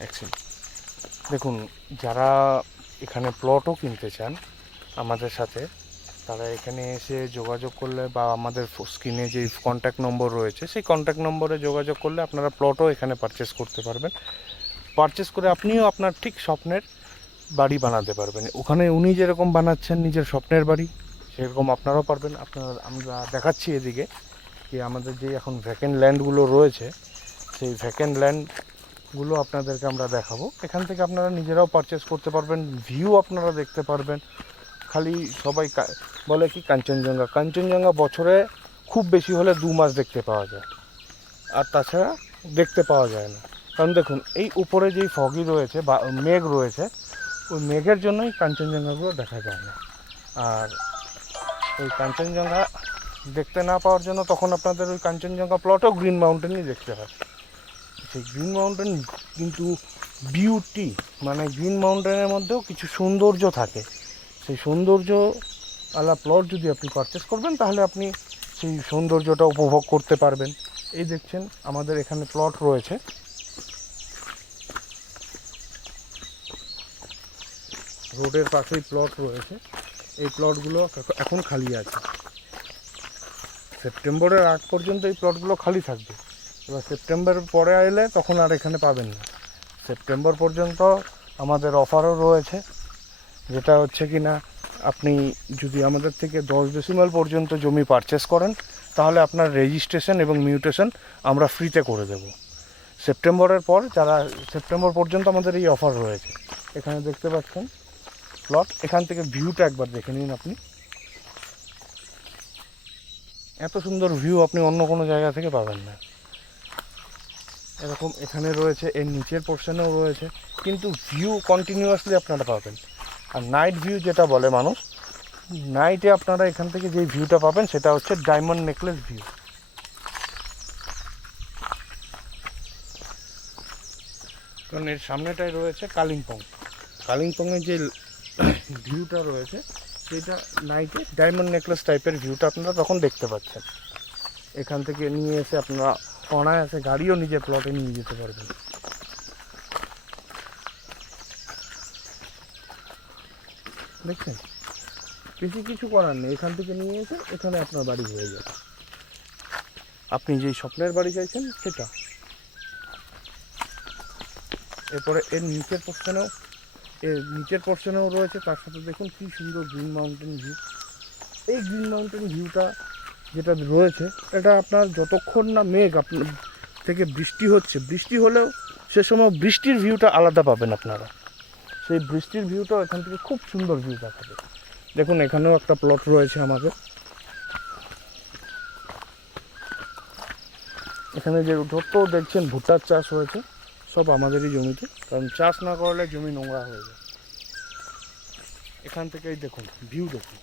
Actually দেখুন, যারা এখানে প্লটও কিনতে চান আমাদের সাথে, তারা এখানে এসে যোগাযোগ করলে বা আমাদের স্ক্রিনে যে কন্ট্যাক্ট নম্বর রয়েছে সেই কন্ট্যাক্ট নম্বরে যোগাযোগ করলে আপনারা প্লটও এখানে পারচেস করতে পারবেন। পারচেস করে আপনিও আপনার ঠিক স্বপ্নের বাড়ি বানাতে পারবেন। ওখানে উনি যেরকম বানাচ্ছেন নিজের স্বপ্নের বাড়ি, সেরকম আপনারাও পারবেন। আমরা দেখাচ্ছি এদিকে যে আমাদের যে এখন ভ্যাকেন্ট ল্যান্ডগুলো রয়েছে, সেই ভ্যাকেন্ট ল্যান্ডগুলো আপনাদেরকে আমরা দেখাবো। এখান থেকে আপনারা নিজেরাও পারচেস করতে পারবেন, ভিউ আপনারা দেখতে পারবেন। খালি সবাই বলে কি কাঞ্চনজঙ্ঘা বছরে খুব বেশি হলে 2 মাস দেখতে পাওয়া যায়, আর তাছাড়া দেখতে পাওয়া যায় না। কারণ দেখুন, এই উপরে যেই ফগি রয়েছে বা মেঘ রয়েছে, ওই মেঘের জন্যই কাঞ্চনজঙ্ঘাগুলো দেখা যায় না। আর ওই কাঞ্চনজঙ্ঘা দেখতে না পাওয়ার জন্য তখন আপনাদের ওই কাঞ্চনজঙ্ঘা প্লটও গ্রিন মাউন্টেনই দেখতে হয়। সেই গ্রিন মাউন্টেন কিন্তু বিউটি, মানে গ্রিন মাউন্টেনের মধ্যেও কিছু সৌন্দর্য থাকে। সেই সৌন্দর্য আলা প্লট যদি আপনি পারচেস করবেন, তাহলে আপনি সেই সৌন্দর্যটা উপভোগ করতে পারবেন। এই দেখছেন আমাদের এখানে প্লট রয়েছে, রোডের পাশেই প্লট রয়েছে। এই প্লটগুলো এখন খালি আছে। সেপ্টেম্বরের আগ পর্যন্ত এই প্লটগুলো খালি থাকবে। এবার সেপ্টেম্বরের পরে এলে তখন আর এখানে পাবেন না। সেপ্টেম্বর পর্যন্ত আমাদের অফারও রয়েছে, যেটা হচ্ছে কি না, আপনি যদি আমাদের থেকে 10 ডেসিমাল পর্যন্ত জমি পারচেস করেন, তাহলে আপনার রেজিস্ট্রেশন এবং মিউটেশন আমরা ফ্রিতে করে দেব। সেপ্টেম্বরের পর সেপ্টেম্বর পর্যন্ত আমাদের এই অফার রয়েছে। এখানে দেখতে পাচ্ছেন প্লট, এখান থেকে ভিউটা একবার দেখে নিন আপনি। এত সুন্দর ভিউ আপনি অন্য কোনো জায়গা থেকে পাবেন না। এরকম এখানে রয়েছে, এর নিচের পোর্শনেও রয়েছে, কিন্তু ভিউ কন্টিনিউয়াসলি আপনারা পাবেন। আর নাইট ভিউ যেটা বলে মানুষ, নাইটে আপনারা এখান থেকে যেই ভিউটা পাবেন সেটা হচ্ছে ডায়মন্ড নেকলেস ভিউ। কারণ এর সামনেটায় রয়েছে কালিম্পং। কালিম্পংয়ের যে ভিউটা রয়েছে সেটা নাইটে ডায়মন্ড নেকলেস টাইপের ভিউটা আপনারা তখন দেখতে পাচ্ছেন। এখান থেকে নিয়ে এসে আপনারা অনায়াসে গাড়িও নিজের প্লটে নিয়ে যেতে পারবেন। দেখছেন, বেশি কিছু করার নেই, এখান থেকে নিয়ে এসে এখানে আপনার বাড়ি হয়ে যাবে। আপনি যেই স্বপ্নের বাড়ি চাইছেন সেটা। এরপরে এর নিচের পোর্শনেও রয়েছে, তার সাথে দেখুন কী সুন্দর গ্রিন মাউন্টেন ভিউ। এই গ্রিন মাউন্টেন ভিউটা যেটা রয়েছে, এটা আপনার যতক্ষণ না মেঘ আপনার থেকে বৃষ্টি হলেও সে সময় বৃষ্টির ভিউটা আলাদা পাবেন আপনারা। সেই বৃষ্টির ভিউটাও এখান থেকে খুব সুন্দর ভিউ দেখাবে। দেখুন এখানেও একটা প্লট রয়েছে আমাদের। এখানে যে যত দেখছেন ভুট্টার চাষ হয়েছে, সব আমাদেরই জমিতে, কারণ চাষ না করলে জমি নোংরা হয়ে যায়। এখান থেকেই দেখুন ভিউ দেখুন।